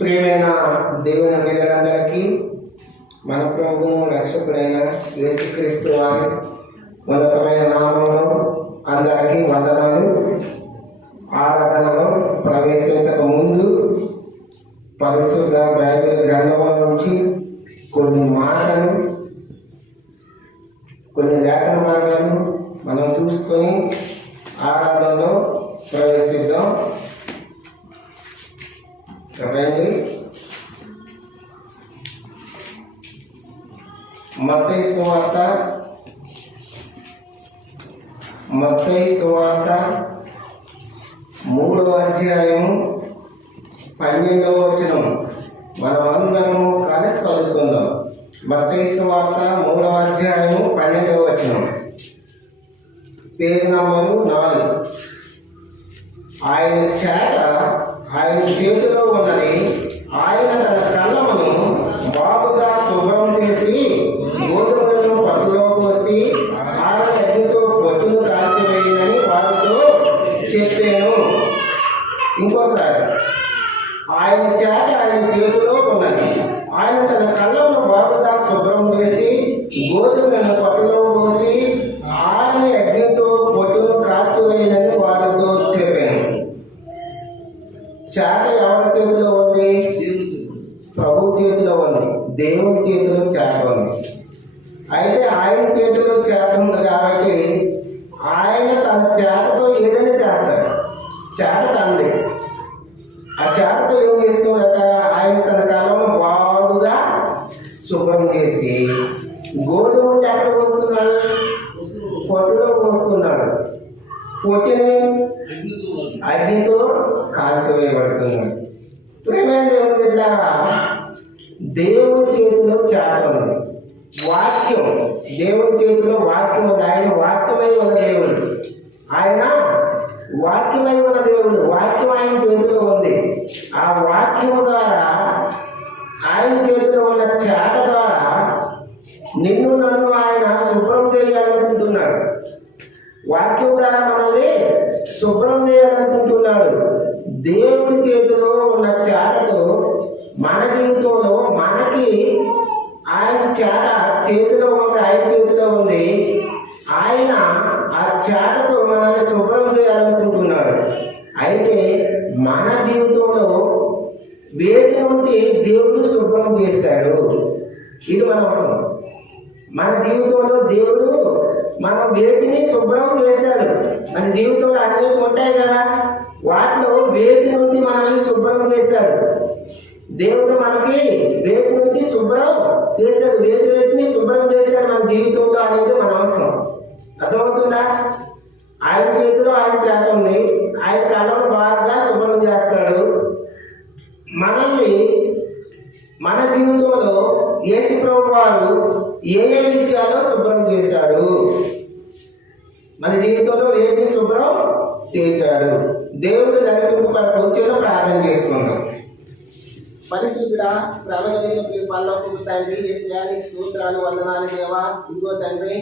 ప్రియమైన దేవుని బిడ్డలందరికీ మన ప్రభువు రక్షకుడైన యేసుక్రీస్తు వారి ఉన్నతమైన నామములో అందరికీ వందనాలు. ఆరాధనలో ప్రవేశించక ముందు పరిశుద్ధ బైబిల్ గ్రంథంలో నుంచి కొన్ని మాటలు, కొన్ని లేఖన భాగాలు మనం చూసుకొని ఆరాధనలో ప్రవేశిద్దాం. రండి. మత్తయి సువార్త 3వ అధ్యాయము 12వ వచనం మనం అందరము కలిసి చదువుకుందాం. మత్తయి సువార్త 3వ అధ్యాయము 12వ వచనం, పేజీ నంబరు 4. ఆయన చేతిలో ఉన్నది. ఆయన తన కళ్ళమును బాగుగా శుభ్రం చేసి గోధుమలను పట్టులో పోసి ఆరని అగ్నితో పొట్టును కాల్చివేయనని వారితో చెప్పాను. ఇంకోసారి, ఆయన చేతిలో ఉన్నది. ఆయన తన కళ్ళమును బాగుగా శుభ్రం చేసి గోధుమలను పట్టులో పోసి ఆరని అగ్నితో పొట్టును కాల్చివేయనని వారితో చెప్పాను. చాట ఎవరి చేతిలో ఉంది? ప్రభు చేతిలో ఉంది. దేవుని చేతిలో చాట ఉంది. అయితే ఆయన చేతిలో చాట ఉంది కాబట్టి ఆయన తన చాటతో ఏదైనా చేస్తాడు. చాట తండ్రి. ఆ చాటతో ఏం చేస్తున్నాడట? ఆయన తన కాలంలో బాగుగా శుభ్రం చేసి గోధుమలు ఎక్కడ పోస్తున్నాడు? పొట్టులో పోస్తున్నాడు. పొట్టిని అగ్నితో కాల్చివేయబడుతున్నాడు. ప్రేమైన దేవుని బిడ్డలారా, దేవుని చేతిలో చాట ఉంది. వాక్యం, దేవుని చేతిలో వాక్యం ఉంది. ఆయన వాక్యమై ఉన్న దేవుడు. ఆయన వాక్యమై ఉన్న దేవుడు. వాక్యం ఆయన చేతిలో ఉంది. ఆ వాక్యం ద్వారా, ఆయన చేతిలో ఉన్న చాట ద్వారా నిన్ను నన్ను ఆయన శుభ్రం చేయాలనుకుంటున్నాడు. వాక్యం ద్వారా మనల్ని శుభ్రం చేయాలనుకుంటున్నాడు. దేవుడి చేతిలో ఉన్న చాటతో మన జీవితంలో మనకి ఆయన చాట చేతిలో ఉంది. ఆయన చేతిలో ఉంది. ఆయన ఆ చాటతో మనల్ని శుభ్రం చేయాలనుకుంటున్నాడు. అయితే మన జీవితంలో వేటి నుంచి దేవుడు శుభ్రం చేశాడు. ఇది మన అవసరం. మన జీవితంలో దేవుడు మనం వేటిని శుభ్రం చేశాడు. మన జీవితంలో అనేక ఉంటాయి కదా, వాటిలో వేటి నుంచి మనల్ని శుభ్రం చేశాడు. దేవుడు మనకి వేటి నుంచి శుభ్రం చేశాడు. వేటిని శుభ్రం చేశాడు మన జీవితంలో అనేది మన అవసరం. అర్థమవుతుందా? ఆయన చేతిలో ఆయన చేత ఉంది. ఆయన కాలంలో బాగా శుభ్రం చేస్తాడు మనల్ని. మన జీవితంలో యేసు ప్రభువు వారు ఏ విషయాల్లో శుభ్రం చేశాడు? మన జీవితంలో వేటిని శుభ్రం చేశాడు? దేవుడు నడిపింపు కొరకు వచ్చేలా ప్రార్థన చేసుకుందాం. పరిశుద్ధుడా, ప్రవగలిగిన పరలోకపు తండ్రి, యేసయ్యా నీకు స్తోత్రాలు, వందనాలు దేవా. ఇదిగో తండ్రి,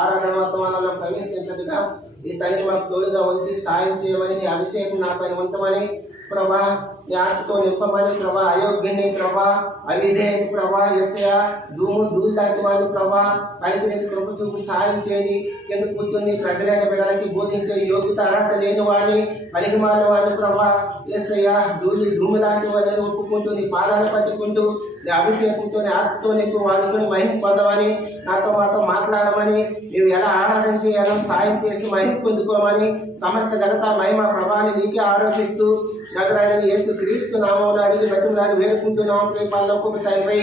ఆరాధన వర్తమానంలో ప్రవేశించదుగా ఈ స్థాయిని మాకు తోడుగా ఉంచి సాయం చేయమని, నీ అభిషేకం నా పైన ఉంచమని ప్రభా, నీ ఆత్మతో నింపమని ప్రభా, అయోగ్యుని ప్రభా, అవిధేయని ప్రభా, యేసయ్యా ధూళి లాంటి వాడిని ప్రభా, కలిగినది ప్రభు చూపు సాయం చేయండి. కింద కూర్చొని ప్రజలైన బిడ్డలకి బోధించే యోగ్యత అర్హత లేని వాడిని, పనికిమాల వాడిని ప్రభా యేసయ్యా, ధూళి లాంటి వాడిని ఒప్పుకుంటూ నీ పాదాలు పట్టుకుంటూ నీ అభిషేకంతో ఆత్మతో నింపు వాడుకొని మహిమ పొందమని, మాతో మాట్లాడమని, మేము ఎలా ఆరాధన చేయాలో సాయం చేసి మహిమ పొందుకోమని, సమస్త ఘనత మహిమ ప్రభాని నీకే ఆరోపిస్తూ నజరేయుడైన యేసు క్రీస్తు నామములో అడిగి బతిమలాడి వేడుకుంటున్నాం ప్రేమలోకి తండ్రి.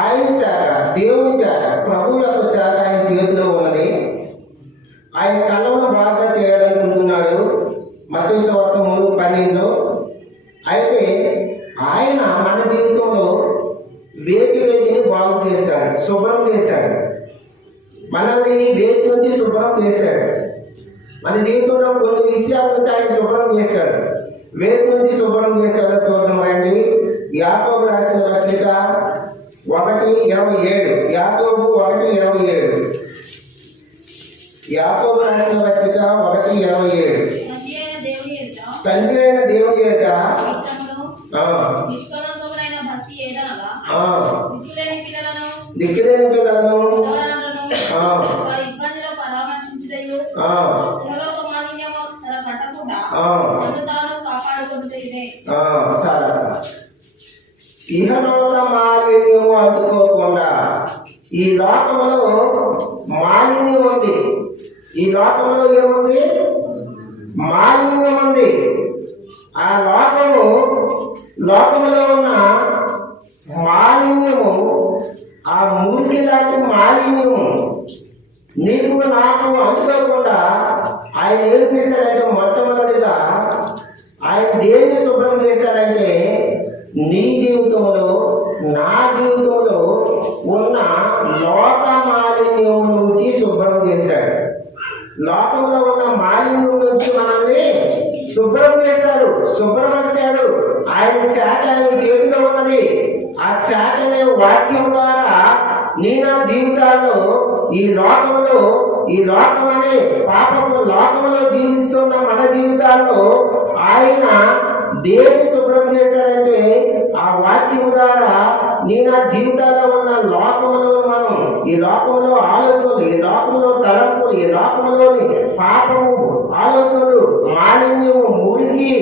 ఆయన చేత, దేవుని చేత, ప్రభు యొక్క చేత ఆయన చేతిలో ఉన్నది. ఆయన కళ్ళను బాగా చేయాలనుకుంటున్నాడు మత్తయి సువార్త 3:12. అయితే ఆయన మన జీవితంలో వేటిని బాగు చేశాడు, శుభ్రం చేశాడు. మనల్ని వేటి నుంచి శుభ్రం చేశాడు. మన జీవితంలో కొన్ని విషయాలను ఆయన శుభ్రం చేశాడు. వేటి నుంచి శుభ్రం చేశాడో చూద్దాం రండి. యాకోబు రాసిన పత్రిక 1:27. యాకోబు 1:27. యాకోబు రాసిన పత్రిక 1:27. తండ్రి అయిన దేవుని యొక్క దిక్కులేని పిల్లలను చాలా ఇహలోక మాలిన్యము అంటుకోకుండా, ఈ లోకంలో మాలిన్యం ఉంది. ఈ లోకంలో ఏముంది? మాలిన్యం ఉంది. ఆ లోకములో ఉన్న మాలిన్యము, ఆ మురికి లాంటి మాలిన్యము నీకు నాకు అంటుకోకుండా ఆయన ఏం చేశాడంటే, మొట్టమొదటిగా ఆయన దేన్ని శుభ్రం చేశాడంటే, నీ జీవితంలో నా జీవితంలో ఉన్న లోక మాలిన్యం నుంచి శుభ్రం చేశాడు. లోకంలో ఉన్న మాలిన్యం నుంచి మనల్ని శుభ్రం చేశాడు, శుభ్రపరిచాడు. ఆయన చాట ఆయన చేతిలో ఉన్నది. ఆ చాట అనే వాక్యం ద్వారా నీ నా జీవితాల్లో ఈ లోకం అనే పాపపు లోకంలో జీవిస్తున్న మన జీవితాల్లో ఆయన దేని శుభ్రం చేశాడంటే, ఆ వాక్యం ద్వారా నీ నా జీవితాల్లో ఉన్న లోకంలో మనం ఈ లోకంలో ఆలోచనలు, ఈ లోకంలో తలంపులు, ఈ లోకంలోని పాపము ఆలోచనలు, మాలిన్యము, మురికి,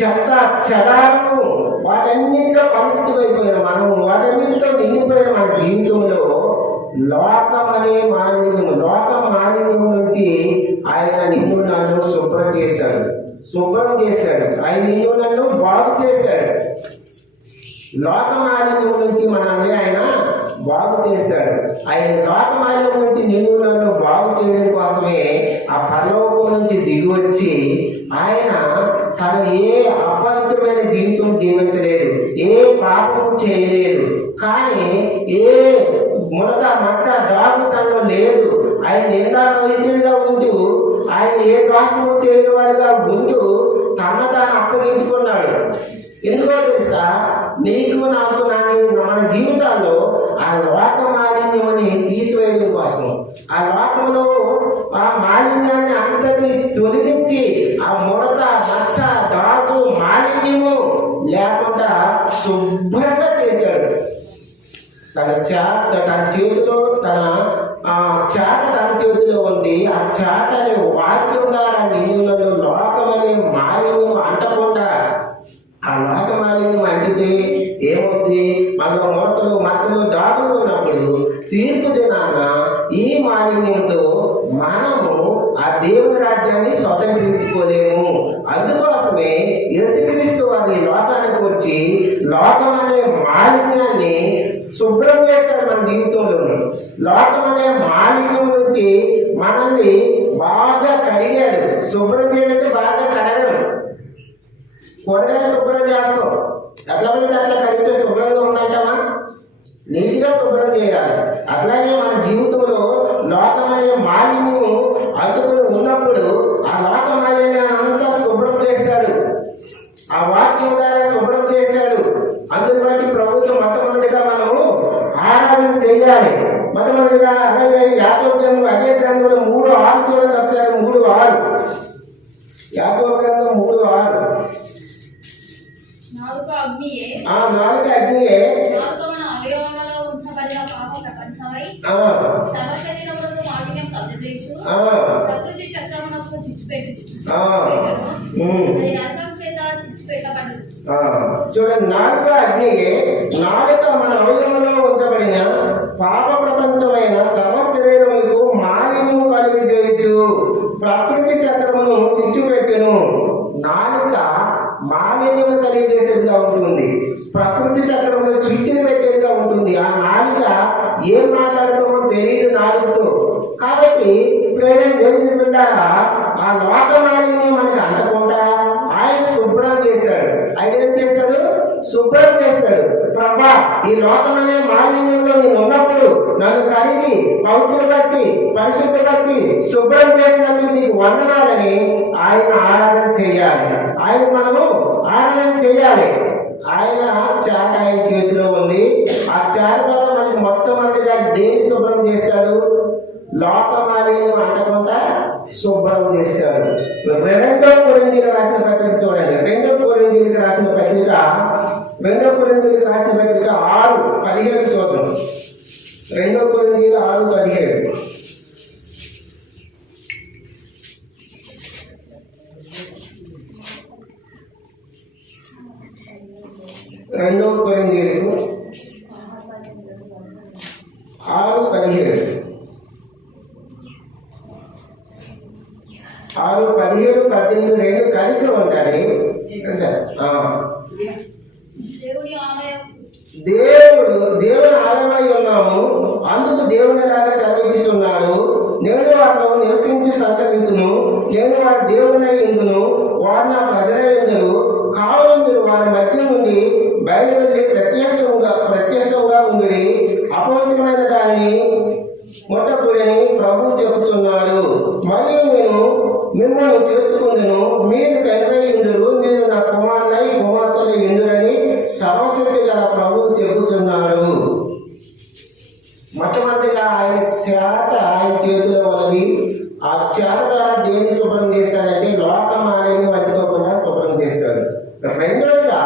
చెత్త చెదారము, వాటన్నింటిలో పరిస్థితులు అయిపోయిన మనము, వాటన్నింటితో నిండిపోయిన మన జీవితంలో లోక మాలిన్యం నుంచి ఆయన నిన్ను నన్ను శుభ్రం చేశాడు. ఆయన నిన్ను నన్ను బాగు చేశాడు. లోక మాలిన్యం నుంచి మనల్ని ఆయన బాగు చేశాడు. ఆయన లోక మాలిన్యం నుంచి నిన్ను నన్ను బాగు చేయడం కోసమే ఆ పరలోకం నుంచి దిగి వచ్చి ఆయన తను ఏ అపవిత్రమైన జీవితం జీవించలేదు, ఏ పాపము చేయలేదు. కానీ ఏ ముడత మచ్చ డాగు తనలో లేదు. ఆయన నిందారహితుడిగా ఉంటూ, ఆయన ఏ దోషము చేయని వాడిగా ఉంటూ తన తాను అప్పగించుకున్నాడు. ఎందుకో తెలుసా? నీకు నాకు మన జీవితాల్లో ఆ లోక మాలిన్యమని తీసివేయడం కోసం, ఆ లోకంలో ఆ మాలిన్యాన్ని అంతటిని తొలగించి ఆ ముడత మచ్చ డాగు మాలిన్యము లేకుండా శుభ్రంగా చేశాడు. తన చేతిలో తన చేతిలో ఉంది. ఆ చాట అనే వాక్యం ద్వారా నిన్నులలో లోకమనే మాలిన్యం అంటకుండా, ఆ లోక మాలిన్యం అంటితే ఏమవుతుంది? మనలో ముడతలు మచ్చలు డాగులు ఉన్నప్పుడు తీర్పు దినాన ఈ మాలిన్యంతో మనము ఆ దేవుని రాజ్యాన్ని స్వతంత్రించుకోలేము. అందుకోసమే యేసుక్రీస్తు వారి లోకానికి వచ్చి లోకం అనే మాలిన్యాన్ని శుభ్రం చేస్తాడు. మన జీవితంలో లోకం అనే మాలిన్యం నుంచి మనల్ని బాగా కడిగాడు. శుభ్రం చేయడానికి బాగా కడగడం. కూరగాయలు శుభ్రం చేస్తాం, ఎట్లా పడితే అట్లా కడిగితే శుభ్రంగా ఉందంటామా? నీట్గా శుభ్రం చేయాలి. అట్లాగే మన జీవితంలో లోకం అనే మాలిన్యం అడ్డుకుని ఉన్నప్పుడు ఆ లోక మాలిన్యాన్ని అంతా శుభ్రం చేశాడు. ఆ వాక్యం ద్వారా శుభ్రం చేశాడు. అందుని బట్టి ప్రభుత్వం మొట్టమొదటిగా మనము ఆరాధన చేయాలి. మొట్టమొదటిగా అలాగే యాకోబు గ్రంథం అదే గ్రంథంలో 3:6 చూడండి ఒకసారి. 3:6 యాకోబు గ్రంథం 3:6. ఆ నాలుక అగ్నియే నాలుక మన అవయవములలో ఉంచబడిన పాప ప్రపంచమై సర్వ శరీరములకు మాలిన్యం కలుగజేయు ప్రకృతి చక్రమునకు చిచ్చుపెట్టు అది నరకం చేత చిచ్చుపెట్టబడు. చూడండి, నాలుక అగ్నియే. నాలుక మన అవయవములో ఉంచబడిన పాప ప్రపంచమైన సర్వ శరీరములకు మాలిన్యము కలుగజేయు ప్రకృతి చక్రమును చిచ్చుపెట్టును. నాలుక మాలిన్యము కలిగజేసేదిగా ఉంటుంది. ప్రకృతి చక్రంలో స్విచ్ని పెట్టేదిగా ఉంటుంది. ఆ నాలుక ఏం మాట్లాడుతామో తెలియదు నాలుగుతో. కాబట్టి ప్రేమ దేవుని పిల్లారా, ఆ లోక మాలిన్యం మనకి అంటకుండా ఆయన శుభ్రం చేశాడు. ఆయన ఏం చేశాడు? శుభ్రం చేశాడు. ప్రభా, ఈ లోకమనే మాలిన్యంలో నేను ఉన్నప్పుడు నన్ను కడిగి పవిత్రపరిచి పరిశుద్ధపరిచి శుభ్రం చేసినందుకు నీకు వందనాలని ఆయన ఆరాధన చేయాలి. ఆయన మనము ఆరాధన చేయాలి. ఆయన చాట ఆయన చేతిలో ఉంది. ఆ చాట ద్వారా మనకి మొట్టమొదటిగా దేని శుభ్రం చేశాడు? లోక మాలిన్యం అంటకుండా శుభ్రం చేశాడు. 2 కొరింథీయులకు రాసిన పత్రిక చూడండి. 2 కొరింథీయులకు రాసిన పత్రిక 6:17 చూద్దాం. 2 కొరింథీయులు 6:17. 2 కొరింథీయులకు 6:17 6:17-18 కలిసి ఉంటాయి. దేవుని ఆలయమై ఉన్నాము, అందుకు దేవుని లాగా సెలవిచ్చుచున్నాడు. నేను వారిలో నివసించి సంచరించును, నేను వారి దేవునై ఉండును, వారు నా ప్రజలై ఉండును. కావున మీరు వారి మధ్య నుండి బయలువెళ్ళి ప్రత్యక్షంగా ఉండి అపవిత్రమైన దానిని ముట్టకూడని ప్రభు చెబుతున్నాడు. మరియు నేను మిమ్మల్ని చేర్చుకుందును, మీరు తండ్రి ఇందురు, మీరు నా కుమార్తెలై ఇందురని సర్వశక్తి గల ప్రభు చెబుతున్నాడు. మొట్టమొదటిగా ఆయన చేట ఆయన చేతిలో ఉన్నది. ఆ చేట ద్వారా దేని శుభ్రం చేశాడంటే లోక మాలిన్యం అంటుకోకుండా శుభ్రం చేశాడు. రెండోదిగా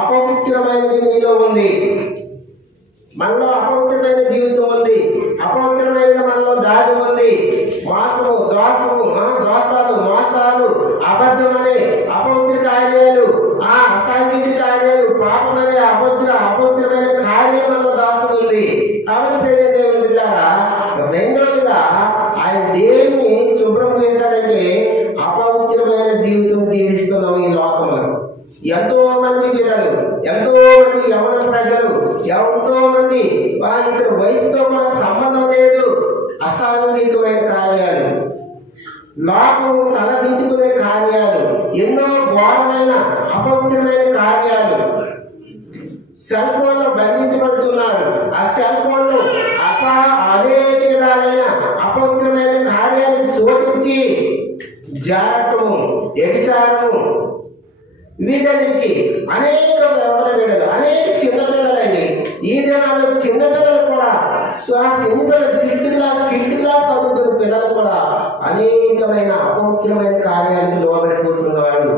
అపవిత్రమైనది మీలో ఉంది. మనలో అపవిత్రమైన జీవితం ఉంది. అపవిత్రమైన మనలో దాడి ఉంది. మోసాలు, అబద్ధం అనే అపవిత్ర కార్యాలు, అసాంఘిక కార్యాలు, పాపం అనే అపవిత్రమైన కార్యం మనలో దాసులు ఉంది. కాబట్టి దేవుని బిడ్డారా, రెండోదిగా ఆయన దేన్ని శుభ్రం చేశాడంటే అపవిత్రమైన జీవితం జీవిస్తున్నాం ఈ లోకంలో. ఎంతో మంది పిల్లలు, ఎంతో మంది యవన ప్రజలు, ఎంతో మంది ఇక్కడ వయసుతో కూడా సంబంధం లేదు. అసాంఘికమైన కార్యాలు, లోకము తలదించుకునే కార్యాలు, ఎన్నో ఘోరమైన అపవిత్రమైన కార్యాలు. సెల్ ఫోన్ లో బంధించబడుతున్నారు. ఆ సెల్ ఫోన్ లో అనేక విధాలైన అపవిత్రమైన కార్యాలకు శోధించి జాగ్రత్తము, వ్యభిచారము, వీటన్నిటికీ అనేక పిల్లలు, అనేక చిన్నపిల్లలండి. ఈ దినాల్లో చిన్నపిల్లలు కూడా సిక్స్త్ క్లాస్ చదువుతున్న పిల్లలు కూడా అనేకమైన అపవిత్రమైన కార్యాలకు లోబడిపోతున్నారు.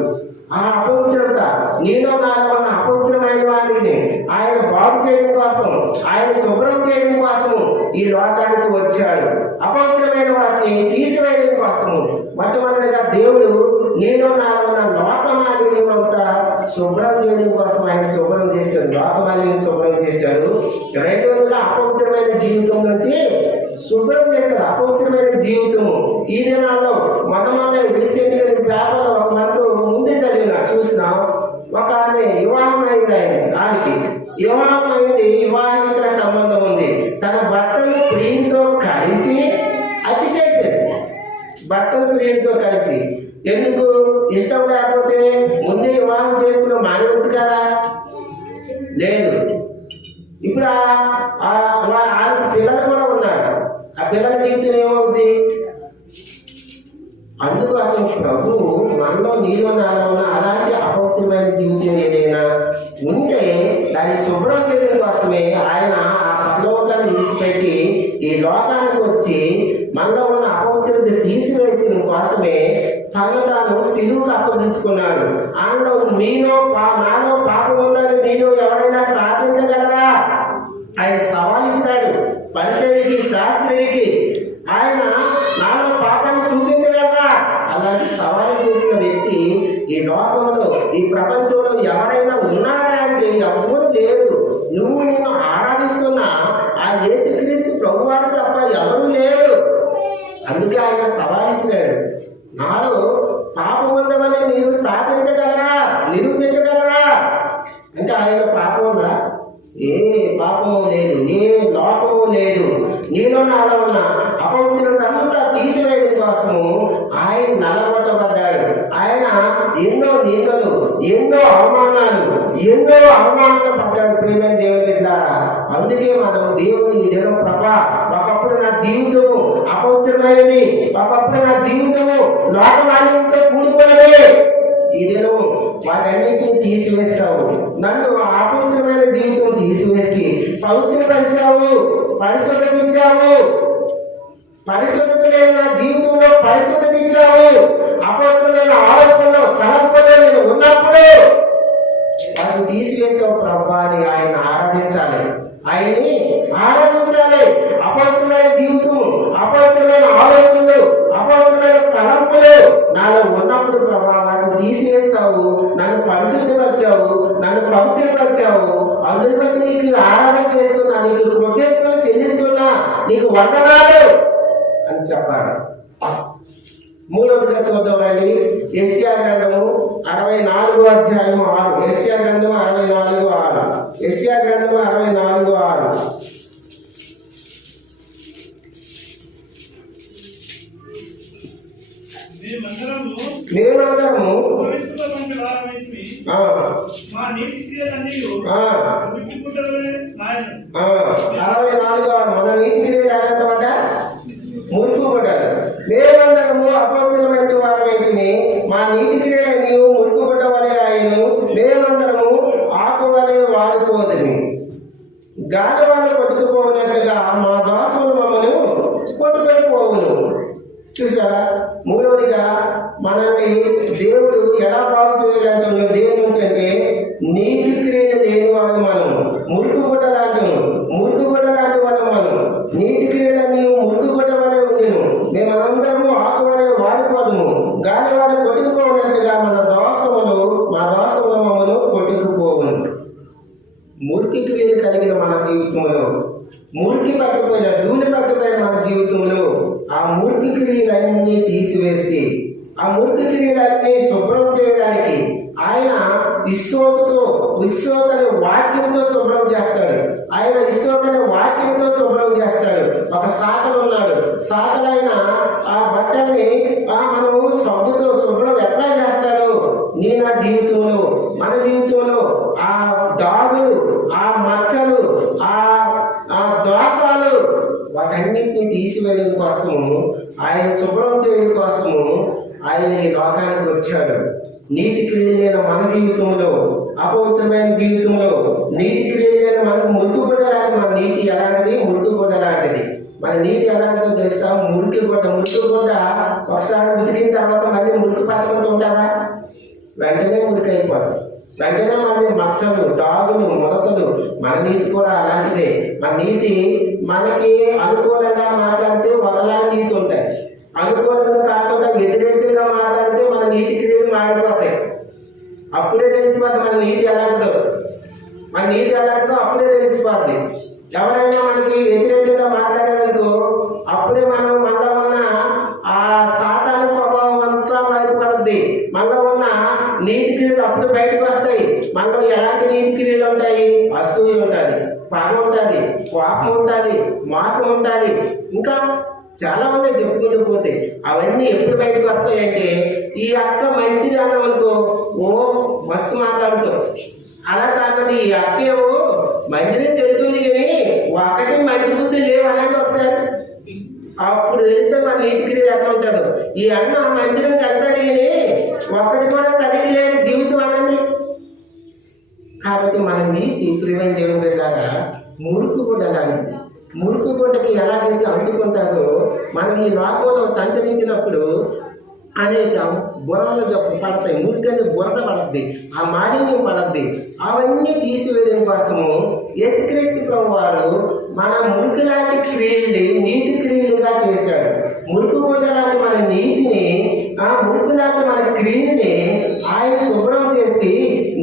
ఆ అపవిత్రత నీలో నాలో ఉన్న అపవిత్రమైన వాటిని ఆయన బాగు చేయడం కోసం, ఆయన శుభ్రం చేయడం కోసము ఈ లోకానికి వచ్చాడు. అపవిత్రమైన వాటిని తీసివేయడం కోసము మొట్టమొదటిగా దేవుడు నీలో నాలో ఉన్న లోకమాలిన్యం అంతా శుభ్రం చేయడం కోసం ఆయన శుభ్రం చేశాడు. లోకమాలిన్యం శుభ్రం చేశాడు. రెండోదిగా అపవిత్రమైన జీవితం నుంచి శుభ్రం చేశాడు. అపవిత్రమైన జీవితము ఈ దినాల్లో మొట్టమొదటి రీసెంట్ గా పేపర్లో ఒక మంత్ ముందే చూసిన ఒక ఆమె వివాహం అయింది. ఆయనకి వివాహం అయింది, వివాహితుల సంబంధం ఉంది. తన భర్తను ప్రియుడితో కలిసి హత్య చేసేది. భర్తను ప్రియుడితో కలిసి ఎందుకు? ఇష్టం లేకపోతే ముందే వివాహం చేసుకున్న మానవచ్చు కదా? లేదు. ఇప్పుడు వాళ్ళకి పిల్లలు కూడా ఉన్నారు. ఆ పిల్లల జీవితం ఏమవుతుంది? అందుకోసం ప్రభు మనలో నీలో నాలో ఉన్న అలాంటి అపవిత్రమైన జీవితం ఏదైనా ఉంటే దాన్ని శుభ్రం చేయడం కోసమే ఆయన ఆ పరలోకాన్ని విడిచిపెట్టి ఈ లోకానికి వచ్చి మనలో ఉన్న అపవిత్రత తీసివేసిన కోసమే తాను సిలువుకు అప్పగించుకున్నాడు. ఆయనలో నాలో పాపం ఉందని మీలో ఎవరైనా స్థాపించగలరా? ఆయన సవాలిస్తాడు పరిసయ్యులకి, శాస్త్రులకి. ఆయన నాలో పాపాన్ని చూపించగలరా? అలాంటి సవాలు చేసిన వ్యక్తి ఈ లోకంలో, ఈ ప్రపంచంలో ఎవరైనా ఉన్నారా అంటే ఎవరు లేరు. నువ్వు నేను ఆరాధిస్తున్న ఆ యేసుక్రీస్తు ప్రభువారు తప్ప ఎవరు లేరు. అందుకే ఆయన సవాలిస్తున్నాడు, నాలో పాపం ఉందని మీరు స్థాపించగలరా, నిరూపించగలరా? అంటే ఆయన పాపం ఉందా? ఏ పాపము లేదు, ఏ లోపము లేదు. నీలో నాలో ఉన్న అపవిత్రతంతా తీసివేయడం కోసము ఆయన నలగొట్టబడ్డాడు. ఆయన ఎన్నో నిందలు, ఎన్నో అవమానాలు పడ్డాడు. ప్రియమైన దేవుని ద్వారా అందుకే మనం దేవుని ఈ దినం ప్రభా, ఒకప్పుడు నా జీవితము అపవిత్రమైనది, ఒకప్పుడు నా జీవితము లోకమాలిన్యంతో కూడుకున్నది. ఈ దినం వాటన్నిటిని తీసివేస్తావు. నన్ను అపవిత్రమైన జీవితం తీసివేసి పవిత్రపరిచావు, పరిశుద్ధత ఇచ్చావు. పరిశుద్ధత లేని నా జీవితంలో పరిశుద్ధత ఇచ్చావు. అపవిత్రమైన ఆలోచనలో తలంపులో నేను ఉన్నప్పుడు వాటిని తీసివేసావు ప్రభా అని ఆయన ఆరాధించాలి, ఆయన్ని ఆరాధించాలి. అపవిత్రమైన జీవితం, అపవిత్రమైన ఆలోచనలు, అపవిత్రమైన తలంపులు నాలో ఉన్నప్పుడు ప్రభా వాటిని తీసివేస్తావు. నన్ను పరిశుద్ధపరిచావు, నన్ను పవిత్రపరిచావు. అందుని బట్టి నీకు ఆరాధన చేస్తున్నా, నీకు కృతజ్ఞతలు చెల్లిస్తున్నా, నీకు వందనాలు అని చెప్పాలి. మూడవదిగా చూద్దామండి, యెషయా గ్రంథము 64:6. యెషయా గ్రంథము 64:6. యెషయా గ్రంథము 64:6. మేమందరము 64:6 మన నీతి క్రియలు ఆనందమాట మురుకు పడ్డారు. మేమందరము అపవిత్రమైన వారమైతిమి, మా నీతి క్రియలు మురుకు పడ్డవలే ఆయను. మేమందరము ఆకు వలె వాడిపోతుంది, గాలి వాళ్ళు కొట్టుకుపోయినట్లుగా మా దోషములు మమ్మల్ని కొట్టుకొని పోవును. చూసారా? మూడవదిగా మనల్ని దేవుడు ఎలా బాగు చేయాలంటున్నాడు దేవుడి నుంచి అంటే, నీతి క్రియలు లేని వాళ్ళు మనం, మురుకుగుడ్డ లాంటి వాళ్ళు మనం. నీతి క్రియలన్నీ మురుకుగుడ్డ వలె ఉండేను, మేమందరము ఆకు వలె వాడిపోదుము, గాలి వాళ్ళు కొట్టుకుపోయినట్లుగా మా దోషములు మమ్మల్ని కొట్టుకుపోవును. మురికి క్రియలు కలిగిన మన జీవితంలో, మురికి పట్టుపోయిన ధూళి పట్టుపోయిన మన జీవితంలో ఆ మురికి క్రియలన్నీ తీసివేసి, ఆ మురికి క్రియలన్నీ శుభ్రం చేయడానికి ఆయన ఇస్సోకనే వాక్యంతో శుభ్రం చేస్తాడు. ఆయన ఇస్సోకనే వాక్యంతో శుభ్రం చేస్తాడు. ఒక సాకలు ఉన్నాడు, సాకలైన ఆ బట్టల్ని మనము సబ్బుతో శుభ్రం ఎట్లా చేస్తాడు? నా జీవితంలో, మన జీవితంలో ఆ దాగులు, ఆ మచ్చలు, ఆ దోషాలు వాటన్నిటిని తీసివేయడం కోసము, ఆయన శుభ్రం చేయడం కోసము ఆయన ఈ లోకానికి వచ్చాడు. నీతి క్రియలైన మన జీవితంలో, అపవిత్రమైన జీవితంలో నీతి క్రియలైన మనకు మురుకుగుడ్డ లాంటి మన నీతి ఎలాంటిది? మురుకుగుడ్డ లాంటిది. మన నీతి ఎలాంటిదో తెలుస్తా? మురుకుగుడ్డ ఒకసారి ఉతికిన తర్వాత మళ్ళీ మురికి పట్టుకుంటూ ఉంటుందా? వెంటనే మురికి అయిపోతుంది. వెంటనే మళ్ళీ మచ్చలు, డాగులు, ముడతలు. మన నీతి కూడా అలాంటిదే. మన నీతి మనకి అనుకూలంగా మాట్లాడితే ఒకలా నీతి ఉంటాయి, అనుకూలంగా కాకుండా వ్యతిరేకంగా మాట్లాడితే మన నీతి క్రియలు మారిపోతాయి. అప్పుడే తెలిసిపోద్ది మన నీతి ఎలాంటిదో. అప్పుడే తెలిసిపోద్ది. ఎవరైనా మనకి వ్యతిరేకంగా మాట్లాడారనుకో, అప్పుడే మనం మనలో ఉన్న ఆ సాతాను స్వభావం అంతా బయటపడుద్ది. మనలో ఉన్న నీతి క్రియలు అప్పుడు బయటకు వస్తాయి. మనలో ఎలాంటి నీతి క్రియలు ఉంటాయి? అసూయ ఉంటుంది, పగ ఉంటుంది, కోపం ఉంటుంది, మోసం ఉంటుంది, ఇంకా చాలా మంది చెప్పుకుంటూ పోతే అవన్నీ ఎప్పుడు బయటకు వస్తాయంటే, ఈ అక్క మంచిది అన్నాం అనుకో, ఓ మస్తు మాట్లాడుతాం. అలా కాకుండా ఈ అక్క ఏమో మంచిది తెలుస్తుంది కానీ ఒక్కటి మంచి బుద్ధి లేవు అనండి ఒకసారి. అప్పుడు తెలిస్తే మన నీతి క్రియ ఎట్లా ఉంటుందో. ఈ అన్న మంచిని కడతాడు కానీ ఒక్కటి కూడా సరిగ్గా లేని జీవితం అనండి. కాబట్టి మన నీతి ప్రియమైన దేవుని లాగా మురుకుగుడ్డ లాంటిది. మురుకుగుడ్డకి ఎలాగైతే అంటుకుంటారో, మనం ఈ లోకంలో సంచరించినప్పుడు అనేక బురదలు పడతాయి, మురికని బురద పడద్ది, ఆ మాలిన్యం పడద్ది. అవన్నీ తీసివేయడం కోసము యేసుక్రీస్తు ప్రభువారు మన మురికి లాంటి క్రియల్ని నీతి క్రియలుగా చేశాడు. మురికి గుండ లాంటి మన నీతిని, ఆ మురికి లాంటి మన క్రియని ఆయన శుభ్రం చేసి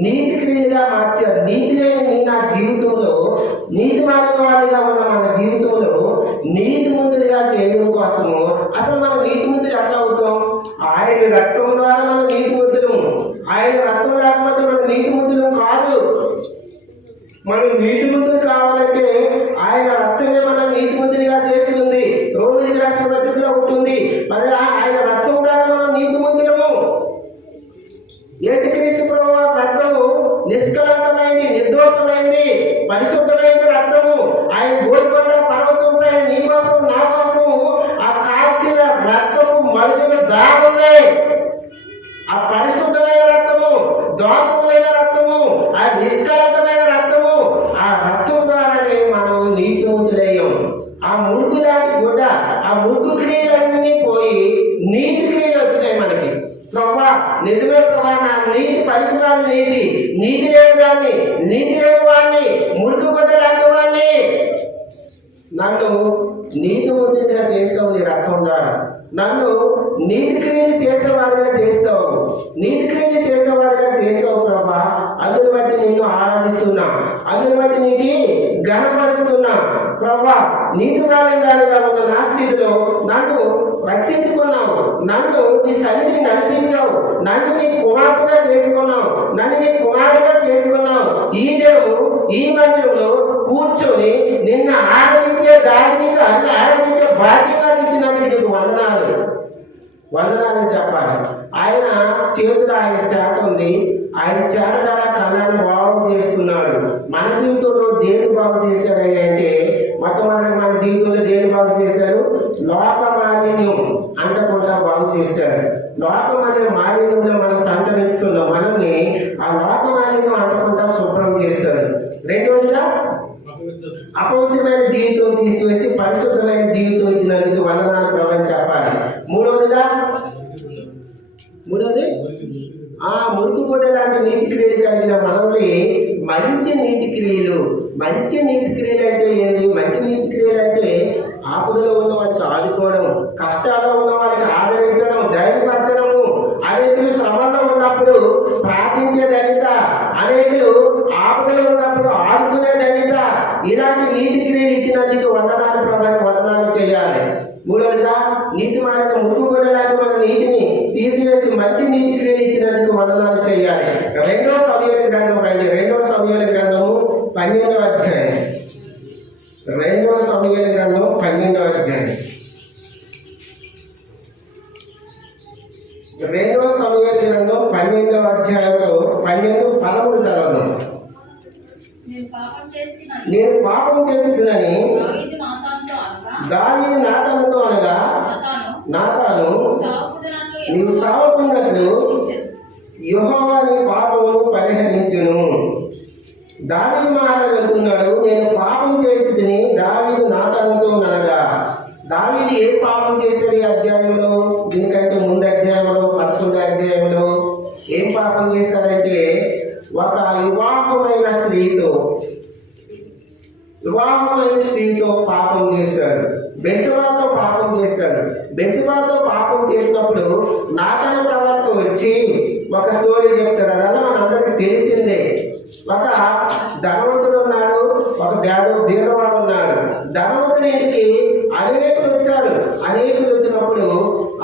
నీతి క్రియలుగా మార్చాడు. నీతి లేని నా జీవితంలో, నీతి మారిన వారిగా ఉన్న మన జీవితంలో నీతి ముందులుగా చేయడం కోసము అసలు మనం నీతి ముందులు ఎట్లా అవుతాం? ఆయన రక్తం ద్వారా మనం నీతి ముద్దులము. ఆయన రక్తం లేకపోతే మన నీతి ముద్దులు కాదు. మనం నీతి ముద్దులు కావాలంటే ఆయన రక్తమే మన నీతి ముద్దులుగా చేస్తుంది. రోమిలికి రాసిన పత్రికలో ఉంటుంది, మరి ఆయన రక్తం ద్వారా మనం నీతి ముద్దులము. యేసుక్రీస్తు ప్రభువు రక్తము నిష్కలంకమైంది, నిర్దోషమైంది, పరిశుద్ధమైంది రక్తము. ఆయన గోల్కొండ పర్వతంపై నీ కోసం నా కోసం ఆ కాల్చిన రక్తము మరుగున దాగుంది. ఆ పరిశుద్ధమైన రక్తము, దోషములైన రక్తము, ఆ నిష్కలంకమైన రక్తము, ఆ రక్తము ద్వారానే మనం నీతిమంతులయ్యాం. ఆ మురుగు లాంటి గుడ్డ, ఆ మురుగు క్రియలన్నీ పోయి నీతి క్రియలు వచ్చినాయి మనకి. ప్రభా నిజమే ప్రభా, నా నీతి పలికిమాలి నీతి, నీతి లేని దాన్ని, నీతి లేని వాడిని, మురుగు గుడ్డ లాంటి వాడిని నన్ను నీతి ముందుగా చేస్తావు నీ రక్తం ద్వారా. నన్ను నీతి క్రియలు చేసేవాడిగా చేస్తావు, నీతి క్రియలు చేసేవాడిగా చేస్తావు ప్రభా. అందుని బట్టి నిన్ను ఆరాధిస్తున్నా, అందుని బట్టి నీకు ఘనపరుస్తున్నా ప్రభా. నీతి మాలిందాలుగా ఉన్న నా స్థితిలో నన్ను రక్షించుకున్నావు, నన్ను నీ సన్నిధికి నడిపించావు, నన్ను నీ కుమార్తెగా చేసుకున్నావు, నన్ను నీ కుమారుగా చేసుకున్నావు. ఈ దేవుడు ఈ మందిరంలో కూర్చొని నిన్ను ఆదరించే దానికి, అంటే ఆదరించే భాగ్యంగా ఇచ్చినందుకు నీకు వందనాలు, వందనాలని చెప్పాలి. ఆయన చేతులు ఆయన చేత ఉంది, ఆయన చేత ద్వారా కళ్ళను బాగు చేస్తున్నాడు. మన జీవితంలో దేని బాగు చేశాడు అంటే మొట్టమొదటి మన జీవితంలో దేని బాగు చేశాడు? లోక మాలిన్యం అంటకుండా బాగు చేశాడు. లోకం అనే మాలిన్యంలో మనం సంచరిస్తున్నాం, మనల్ని ఆ లోక మాలిన్యం అంటకుండా శుభ్రం చేశాడు. రెండోదిగా అపవిత్రమైన జీవితం తీసివేసి పరిశుద్ధమైన జీవితం ఇచ్చినందుకు వందనాలు ప్రభు అని చెప్పాలి. మూడోది ఆ మురుకు గుడ్డ లాంటి నీతి క్రియలు కలిగిన మనల్ని మంచి నీతి క్రియలు, మంచి నీతి క్రియలు అంటే ఏంటి? మంచి నీతి క్రియలు అంటే ఆపదలో ఉన్న వాళ్ళకి ఆదుకోవడం, కష్టాల్లో ఉన్న వాళ్ళకి ఆదరించడం, ధైర్యపరచడము, అనేకులు శ్రమల్లో ఉన్నప్పుడు ప్రార్థించే ధన్యత, అనేకులు ఆపదలో ఉన్నప్పుడు ఆదుకునే ధన్యత, ఇలాంటి నీతి క్రియలు ఇచ్చినందుకు వందనాలు ప్రభాని వందనాలు చేయాలి. మూడవదిగా నీతి మాలిన ముక్కు కూడా లాంటి మన నీతిని తీసివేసి మంచి నీతి క్రియలు ఇచ్చినందుకు వందనాలు చేయాలి. రెండో సమయాల గ్రంథం రండి, రెండో సమయాల గ్రంథము 12వ అధ్యాయం, రెండో సమయాల గ్రంథం 12వ అధ్యాయం, రెండో సమయాల గ్రంథం 12వ అధ్యాయంలో 12-13 చదవడం. నేను పాపం చేసినని దావీదు నాతానుతో అనగా, నాతాను నీవు సావకున్నట్లు యెహోవా నీ పాపమును పరిహరించును. దావీదు మాట్లాడుతున్నాడు, నేను పాపం చేసిని దావీదు నాతానుతో అనగా. దావీదు ఏ పాపం చేశాడు ఈ అధ్యాయంలో? దీనికంటే ముందు అధ్యాయంలో 11వ అధ్యాయంలో ఏం పాపం చేశాడంటే, ఒక వివాహమైన స్త్రీతో పాపం చేశాడు. బెత్షెబాతో పాపం చేశాడు. బెత్షెబాతో పాపం చేసినప్పుడు నాతాను ప్రవక్త వచ్చి ఒక స్టోరీ చెప్తాడు. అదన్నా మనందరికీ తెలిసిందే. ఒక ధనవంతుడు ఉన్నాడు, ఒక బీదవాడు ఉన్నాడు. ధనవంతుడి ఇంటికి అనేకులు వచ్చారు. అనేకులు వచ్చినప్పుడు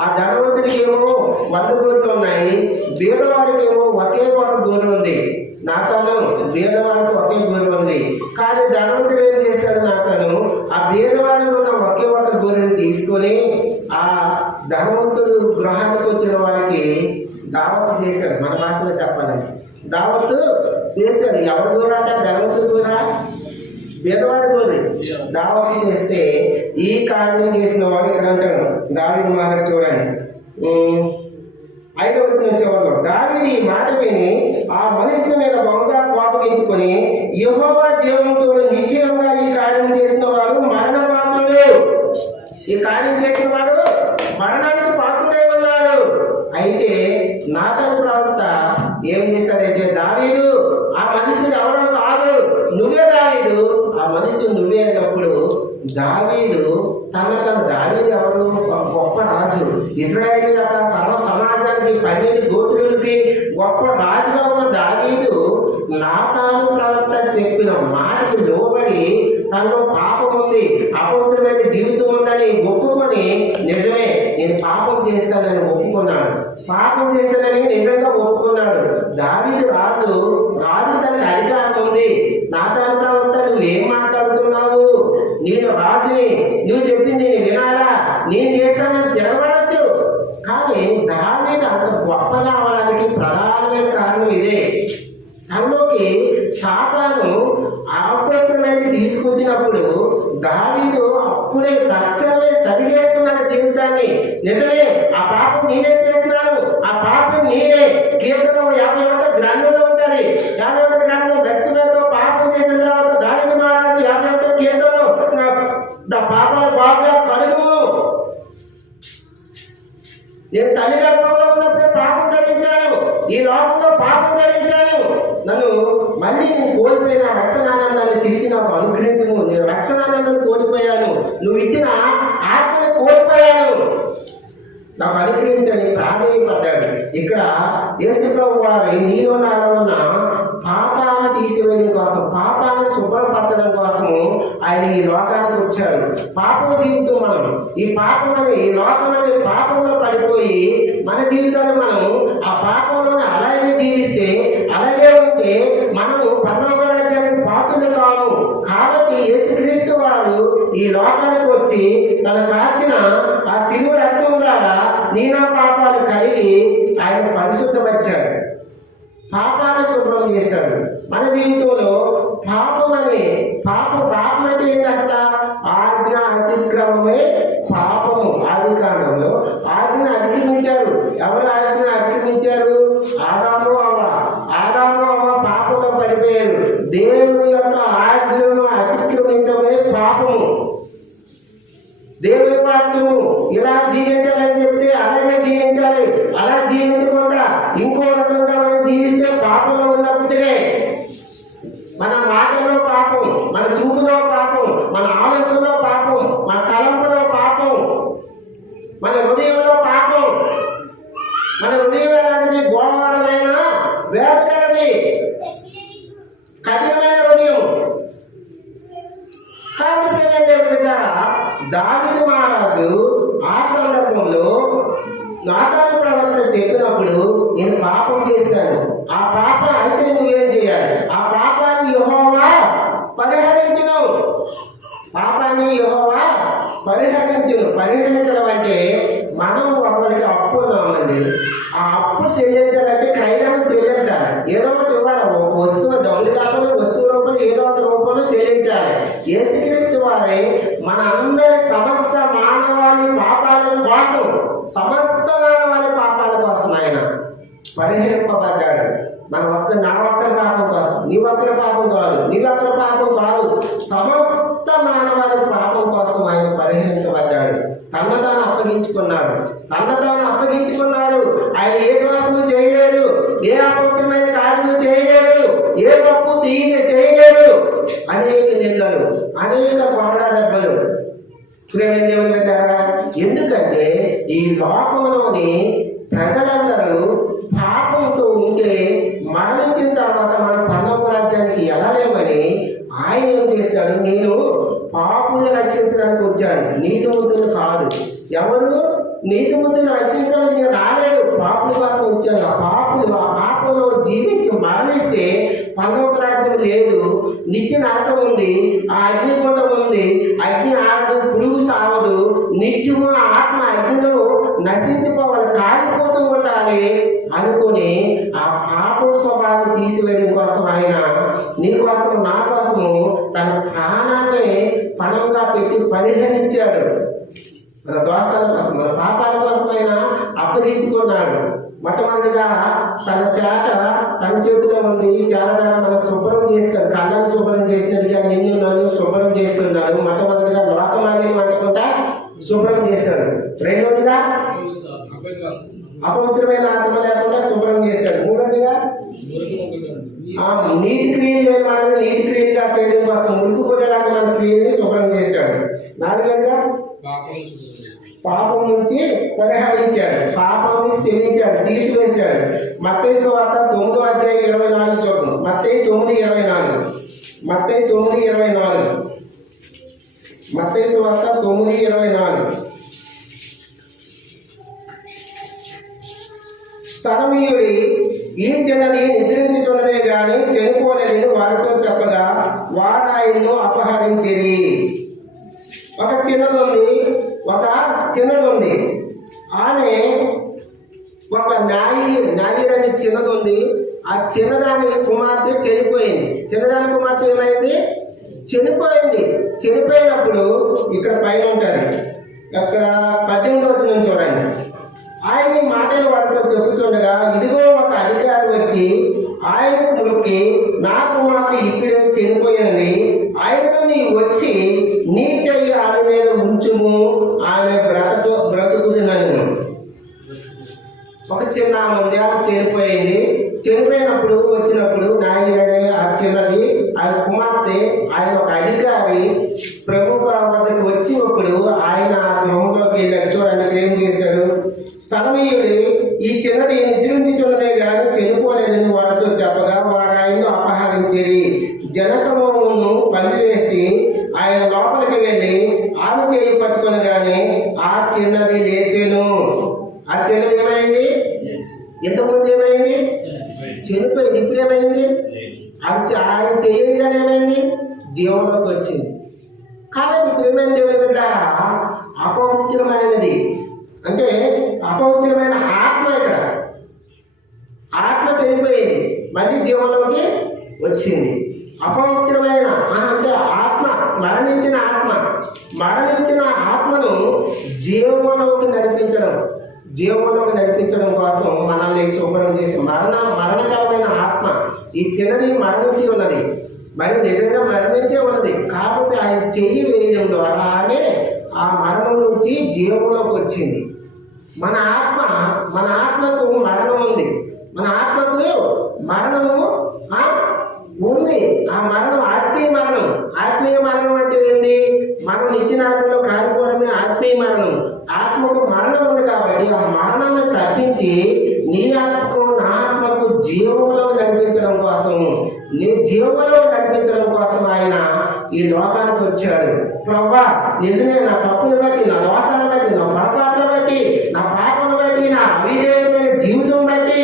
ఆ ధనవంతుడికి ఏమో 100 గొర్రెలు ఉన్నాయి, బీదవాడికి ఏమో ఒకే ఒక గొర్రె ఉంది. నాతాను బీదవాడికి ఒకే గొర్రె ఉంది. కానీ ధనవంతుడు ఏం చేశాడు? నాతాను ఆ బీదవాడికి ఉన్న ఒకే ఒక గొర్రెని తీసుకొని ఆ ధనవంతుడు గృహానికి వచ్చిన వారికి దావత్ చేశాడు. మన భాషలో చెప్పాలని దావత్తు చేశాడు. ఎవరి గొర్రె అంటే ధనవంతుడి గొర్రె, బీదవాడి గొర్రె. దావత్ చేస్తే ఈ కార్యం చేసిన వాడు ఇక్కడ అంటాడు. దావీదు మాట చూడండి, 5వ వచనం చివరిలో, దావీదు ఈ మాట విని ఆ మనుషుల మీద బహుగా కోపగించుకొని, యెహోవా జీవంతో నిశ్చయంగా ఈ కార్యం చేసిన వాడు మరణ పాత్రుడు. ఈ కార్యం చేసిన వాడు మరణానికి పాత్రుడై ఉన్నాడు. నాతాను ప్రవక్త ఏం చేశాడంటే, దావీదు ఆ మనిషి ఎవరో కాదు, నువ్వే దావీదు, ఆ మనిషి నువ్వే అన్నప్పుడు దావీదు దావీదు ఎవరు? గొప్ప రాజు, ఇశ్రాయేలు యొక్క సర్వ సమాజానికి 12 గోత్రులకి గొప్ప రాజుగా ఉన్న దావీదు నాతాను ప్రవక్త చెప్పిన మాటకి లోబడి తనలో పాపం ఉంది, అపవిత్రమైన జీవితం ఉందని ఒప్పుకొని, నిజమే నేను పాపం చేస్తానని ఒప్పుకున్నాడు. పాపం చేస్తానని నిజంగా ఒప్పుకున్నాడు. దావీదు రాజు తనకి అధికారం ఉంది. నాతాను ప్రవక్త నువ్వేం మాట్లాడుతున్నావు? నేను రాజుని, నువ్వు చెప్పింది నేను వినాలా? నేను చేస్తానని తిరగబడచ్చు. కానీ దావీదు అంత గొప్పగా అవడానికి ప్రధానమైన కారణం ఇదే. తనలోకి సాతాను అపవిత్రమైన తీసుకొచ్చినప్పుడు దావీదు అప్పుడే తక్షణమే సరి చేసుకున్నాడు జీవితాన్ని. నిజమే, ఆ పాపం నేనే చేస్తున్నాను, ఆ పాపం నేనే. కీర్తన 51 గ్రంథంలో ఉంటుంది. 51 గ్రంథం దక్షిణతో పాపం చేసిన తర్వాత దావీదు మహారాజు 51 కీర్తనలో పాపాలు బాగా కడుగుము, నేను తల్లి గర్భంలో ఉన్నప్పుడే పాపం ధరించాను, ఈ లోకంలో పాపం ధరించాను, నన్ను మళ్ళీ నేను కోల్పోయిన రక్షణానందాన్ని తిరిగి నాకు అనుగ్రహించము. నేను రక్షణానందాన్ని కోల్పోయాను, నువ్వు ఇచ్చిన ఆత్మని కోల్పోయాను, నాకు అనుగ్రహించని ప్రాధేయపడ్డాడు. ఇక్కడ యేసుప్రభువు వారు నీలో నాలో ఉన్న పాపాన్ని తీసివేయడం కోసం, పాపాన్ని శుభ్రపరచడం కోసము ఆయన ఈ లోకానికి వచ్చాడు. పాపం జీవితం మనం ఈ లోకం అనే పాపంలో పడిపోయి మన జీవితాన్ని మనం ఆ పాపంలోనే అలాగే జీవిస్తే, అలాగే ఉంటే మనము పరలోక రాజ్యానికి పాత్రలు కాము. కాబట్టి యేసుక్రీస్తు వారు ఈ లోకానికి వచ్చి తన కాచిన ఆ శిలువ రక్తం ద్వారా నీనా పాపాలు కడిగి ఆయన పరిశుద్ధపరిచాడు, పాపాన్ని శుభ్రం చేశాడు. మన జీవితంలో పాపం అంటే ఏంటి? అసలు ఆజ్ఞ అతిక్రమమే పాపము. ఆది కాండంలో ఆజ్ఞ అతిక్రమించారు. ఎవరు ఆజ్ఞ అతిక్రమించారు? ఆదాము అవ్వ పాపంలో పడిపోయారు. దేవుని యొక్క ఆజ్ఞను అతిక్రమించమే పాపము. దేవుని వాక్యము ఇలా జీవించాలని చెప్తే అలాగే జీవించాలి. అలా జీవించకుండా ఇంకో రకంగా మనం జీవిస్తే పాపంలో ఉన్నప్పుడే మన మాటలో పాపం, మన చూపులో పాపం, మన ఆలోచనలో పాపం, మన తలంపులో పాపం, మన హృదయంలో పాపం. మన హృదయం ఎలాంటిది? ఘోరమైన వేదకరది, కఠినమైన హృదయం. కాబట్టి దావీదు మహారాజు ఆ సందర్భంలో నాతాను ప్రవక్త చెప్పినప్పుడు, నేను పాపం చేశాను, ఆ పాపం అయితే నువ్వేం చేయాలి? ఆ పాపాన్ని యెహోవా పరిహరించును. పాపాన్ని యెహోవా పరిహరించడం అంటే మనం ఒకరికి అప్పు ఉన్నామండి. ఆ అప్పు చెల్లించాలంటే క్రైదానం చెల్లించాలి, ఏదో ఒకటి ఇవ్వాలి. ఒక వస్తువు డబ్బులు కాకపోతే వస్తువు రూపంలో ఏదో ఒక రూపంలో చెల్లించాలి. యేసుక్రీస్తు వారే మన అందరి సమస్త మానవాళి పాపాల కోసం ఆయన పరిహరింపబడ్డాడు. నా ఒక్కరి పాపం కాదు, నీ ఒక్కరి పాపం కాదు, సమస్త మానవాళి పాపం కోసం ఆయన పరిహరించబడ్డాడు. తన తాను అప్పగించుకున్నాడు. ఆయన ఏ దోషము చేయలేదు, ఏ అపవిత్రమైన కార్యము చేయలేదు, ఏ తప్పు చేయలేదు. అనేక నిందలు, అనేక కొరడ దెబ్బలు. ప్రియమైన దేవుని బిడ్డలారా, ఎందుకంటే ఈ లోకంలోని ప్రజలందరూ పాపంతో ఉంటే మరణించిన తర్వాత మనం పరలోక రాజ్యానికి వెళ్ళలేమని ఆయన ఏం చేశాడు? నేను పాపులను రక్షించడానికి వచ్చాను, నీతిమంతులు కాదు. ఎవరు నీతిమంతులు రక్షించడానికి నేను రాలేదు, పాపుల కోసం వచ్చాను. ఆ పాపంలో జీవించి మరణిస్తే పరలోక రాజ్యం లేదు, నిత్య నరకం ఉంది, ఆ అగ్నిగుండం ఉంది, అగ్ని ఆడదు, పురుగు సావదు, నిత్యము ఆత్మ అగ్నిలో నశించిపోవాలి, కాలిపోతూ ఉండాలి అనుకుని ఆ పాప స్వభావాన్ని తీసివేయడం కోసం ఆయన నీ కోసం నా కోసము తన ప్రాణాన్ని పణంగా పెట్టి పరిహరించాడు. మన దోషాల కోసం, మన పాపాల కోసం ఆయన అప్పగించుకున్నాడు. మొట్టమొదటిగా తన చేతిలో ఉంది చాలా మనం శుభ్రం చేస్తాడు. కళ్ళను శుభ్రం చేసినట్టుగా నిన్ను నన్ను శుభ్రం చేస్తున్నాడు. మొట్టమొదటిగా లోకమాలిని అంటకుండా శుభ్రం చేశాడు. రెండోదిగా అపవిత్రమైన ఆత్మ లేకుండా శుభ్రం చేశాడు. మూడోదిగా నీతి క్రియలు మనల్ని నీతి క్రియలుగా చేయడం కోసం మురుకు కొట్టేలాగా మన క్రియల్ని శుభ్రం చేశాడు. నాలుగోదిగా పాపం నుంచి పరిహరించాడు, పాపాన్ని క్షమించాడు, తీసివేశాడు. మత్తయి సువార్త 9:24 చూద్దాం. మత్తయి 9:24. మత్తయి 9:24. మత్తయి సువార్త 9:24. స్థలమీయుడి ఈ చిన్నది నిద్రించుచున్నదే గాని చనిపోలేదని వారితో చెప్పగా వారు ఆయన్ను అపహరించిరి. ఒక చిన్నది ఉంది. ఆమె ఒక నాయుడని చిన్నది ఉంది. ఆ చిన్నదాని కుమార్తె చనిపోయింది. చిన్నదాని కుమార్తె ఏమైంది? చనిపోయింది. చనిపోయినప్పుడు ఇక్కడ పైన ఉంటుంది, అక్కడ 18వ వచనం చూడండి. ఆయన ఈ మాటలు వారితో చెప్పుచుండగా ఇదిగో ఒక అధికారి వచ్చి ఆయనకు మొక్కి, నా కుమార్తె ఇప్పుడే చనిపోయినది, ఆయనను నీ వచ్చి నీ చెయ్యి ఆమె మీద ఉంచుము, ఆమె బ్రతుకుతున్నది. ఒక చిన్న ఆమె చనిపోయింది. చనిపోయినప్పుడు వచ్చినప్పుడు నాయుడు ఆ చిన్నది ఆయన కుమార్తె, ఆయన ఒక అధికారి ప్రభు వద్దకు వచ్చినప్పుడు ఆయన ఆ గృహంలోకి వెళ్ళాడు. చూడండి ఇక్కడ ఏం చేశాడు. స్థలమీయుడు ఈ చిన్నది నిద్రించుచున్నదే కానీ చనిపోలేదని వారితో చెప్పగా వారు ఆయనను అపహరించేది. జనసమూహమును పంపివేసి ఆయన లోపలికి వెళ్ళి ఆమె చేయి పట్టుకొని కానీ ఆ చిన్నది లేచెను. ఆ చిన్నది ఏమైంది? ఇంతకుముందు ఏమైంది? చనిపోయింది. ఇప్పుడు ఏమైంది? ఆయన చేయగానే ఏమైంది? జీవంలోకి వచ్చింది. కాబట్టి ఇప్పుడు ఏమైంది? అపవిత్రమైనది అంటే అపవిత్రమైన ఆత్మ, ఇక్కడ ఆత్మ చనిపోయింది, మళ్ళీ జీవంలోకి వచ్చింది. అపవిత్రమైన అంటే ఆత్మ, మరణించిన ఆత్మను జీవంలోకి నడిపించడం కోసం మనల్ని శుభ్రం చేసి మరణకరమైన ఆత్మ ఈ చిన్నది మరణించి ఉన్నది, మరి నిజంగా మరణించే ఉన్నది. కాబట్టి ఆయన చెయ్యి వేయడం ద్వారా ఆమె ఆ మరణం నుంచి జీవంలోకి వచ్చింది. మన ఆత్మకు మరణం ఉంది. మన ఆత్మకు మరణము ఉంది. ఆ మరణం ఆత్మీయ మరణం. ఆత్మీయ మరణం అంటే ఏంటి? మనం నిత్య ఆత్మలో కాలిపోవడమే ఆత్మీయ మరణం. ఆత్మకు మరణం ఉంది కాబట్టి ఆ మరణాన్ని తప్పించి నీ ఆత్మకు నా ఆత్మకు జీవంలో నడిపించడం కోసం ఆయన ఈ లోకానికి వచ్చాడు. ప్రభువా, నిజమే, నా తప్పులు బట్టి, నా దోషాలను బట్టి, నా పొరపాట్లను బట్టి, నా పాపను బట్టి, నా అవిధేయమైన జీవితం బట్టి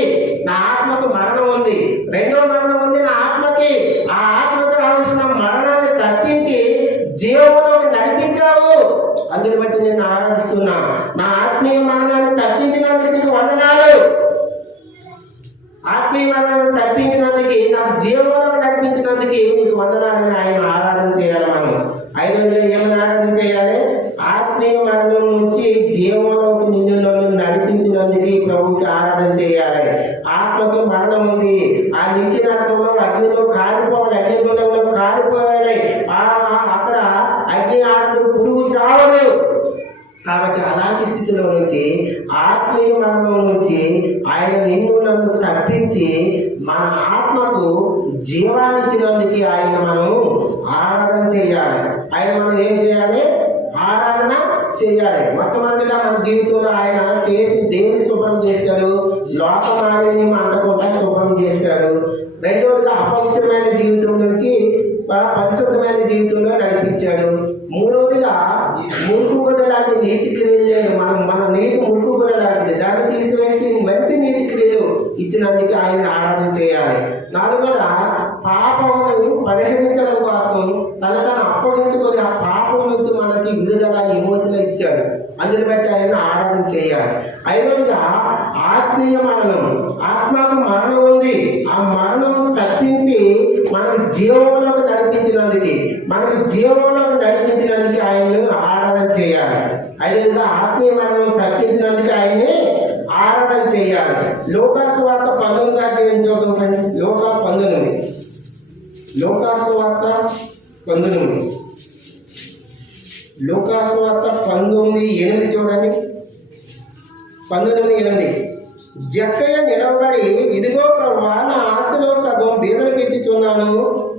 నా ఆత్మకు మరణం ఉంది. రెండో మరణం ఉంది నా ఆత్మకి. ఆ ఆత్మకు రావాల్సిన మరణాన్ని తప్పించి జీవంలోకి నడిపించావు. అందుని బట్టి నేను ఆరాధిస్తున్నా. నా ఆత్మీయ మరణాన్ని తప్పించినందుకు నీకు వందనాలు. ఆత్మీయ మరణాన్ని తప్పించినందుకు, నాకు జీవంలోకి నడిపించినందుకు నీకు వందనాలని ఆయన ఆరాధన చేయాలి. మనం 5 ఏమైనా ఆరాధన చేయాలి? ఆత్మీయ మరణం నుంచి జీవంలోకి నిన్ను నడిపించినందుకు ప్రభువుకి ఆరాధన చేయాలి. ఆత్మకి మరణం ఉంది. ఆ నిత్య నరకంలో అగ్నిలో కాలిపోవాలి, అగ్నిగుండంలో కాలిపోవాలి. అక్కడ అగ్ని ఆడదు, పురుగు చావదు. కాబట్టి అలాంటి స్థితిలో నుంచి, ఆత్మీయ మరణం నుంచి ఆయన నిన్ను నన్ను తప్పించి మన ఆత్మకు జీవాన్ని ఇచ్చినందుకు ఆయన మనం ఆరాధన చేయాలి. ఆయన మనం ఏం చేయాలి? ఆరాధన చేయాలి. మొట్టమొదటిగా మన జీవితంలో ఆయన చేసి దేన్ని శుభ్రం చేశాడు? లోకమాలిన్యం అంతకుండా శుభ్రం చేశాడు. రెండవదిగా అపవిత్రమైన జీవితం నుంచి పరిశుద్ధమైన జీవితంలో నడిపించాడు. మూడవదిగా మురుకు గుడ్డ లాంటి నీతి క్రియలు, మన నీటి మురుకు గుడ్డ లాంటిది, దాన్ని తీసివేసి మంచి నీటి క్రియలు ఇచ్చినందుకు ఆయన ఆరాధన చేయాలి. నాలుగోదా పాపమును పరిహరించడం కోసం తను అప్పగించుకొని ఆ పాపం నుంచి మనకి విడుదల, విమోచన ఇచ్చాడు. అందుని బట్టి ఆయన ఆరాధన చేయాలి. ఐదవదిగా ఆత్మీయ మరణం. ఆత్మకు మరణం ఉంది. ఆ మరణం తప్పించి మనకు జీవంలోకి నడిపించినందుకు ఆయన్ని ఆరాధన చేయాలి. ఐదవదిగా ఆత్మీయ మరణం తప్పించినందుకు ఆయన్ని ఆరాధన చేయాలి. లోకాసు వార్త 19 చూద్దాం. లోకాసు వార్త 19. లూకాసు వార్త 19:8 చూడండి. 19:8 జక్కయ్య నిలవబడి, ఇదిగో ప్రభువా, నా ఆస్తిలో సగం బీదలకు ఇచ్చుచున్నాను.